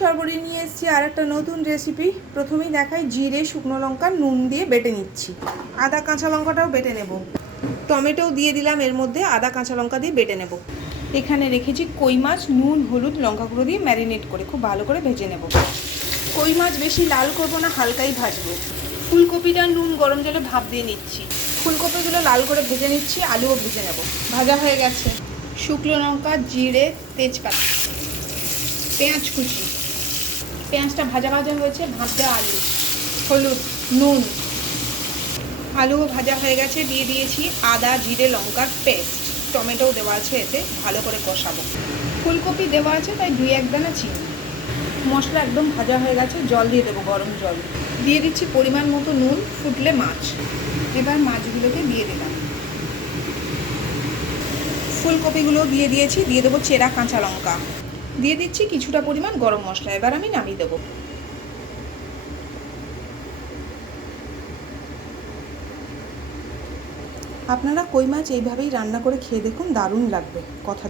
সর্বরি নিয়ে এসেছি আর একটা নতুন রেসিপি। প্রথমেই দেখাই, জিরে শুকনো লঙ্কা নুন দিয়ে বেটে নিচ্ছি। আদা কাঁচা লঙ্কাটাও বেটে নেব। টমেটোও দিয়ে দিলাম এর মধ্যে, আদা কাঁচা লঙ্কা দিয়ে বেটে নেব। এখানে রেখেছি কই মাছ, নুন হলুদ লঙ্কা গুঁড়ো দিয়ে ম্যারিনেট করে খুব ভালো করে ভেজে নেব। কই মাছ বেশি লাল করব না, হালকাই ভাজবো। ফুলকপিটা নুন গরম জলে ভাপ দিয়ে নিচ্ছি। ফুলকপিগুলো লাল করে ভেজে নিচ্ছি, আলুও ভেজে নেব। ভাজা হয়ে গেছে। শুকনো লঙ্কা, জিরে, তেজপাতা, পেঁয়াজ কুচি, পেঁয়াজটা ভাজা ভাজা হয়েছে, ভাজা আলু, হলুদ, নুন, আলুও ভাজা হয়ে গেছে। দিয়ে দিয়েছি আদা জিরে লঙ্কার পেস্ট, টমেটোও দেওয়া আছে, এতে ভালো করে কষাবো। ফুলকপি দেওয়া আছে তাই 2-1 দানা চিনি। মশলা একদম ভাজা হয়ে গেছে, জল দিয়ে দেবো, গরম জল দিয়ে দিচ্ছি পরিমাণ মতো নুন, ফুটলে মাছ। এবার মাছগুলোকে দিয়ে দিলাম, ফুলকপিগুলো দিয়ে দিয়েছি, দিয়ে দেবো চেরা কাঁচা লঙ্কা, দিয়ে দিচ্ছি কিছুটা পরিমাণ গরম মশলা। এবার আমি নামিয়ে দেবো। আপনারা কই মাছ এইভাবেই রান্না করে খেয়ে দেখুন, দারুণ লাগবে। কথা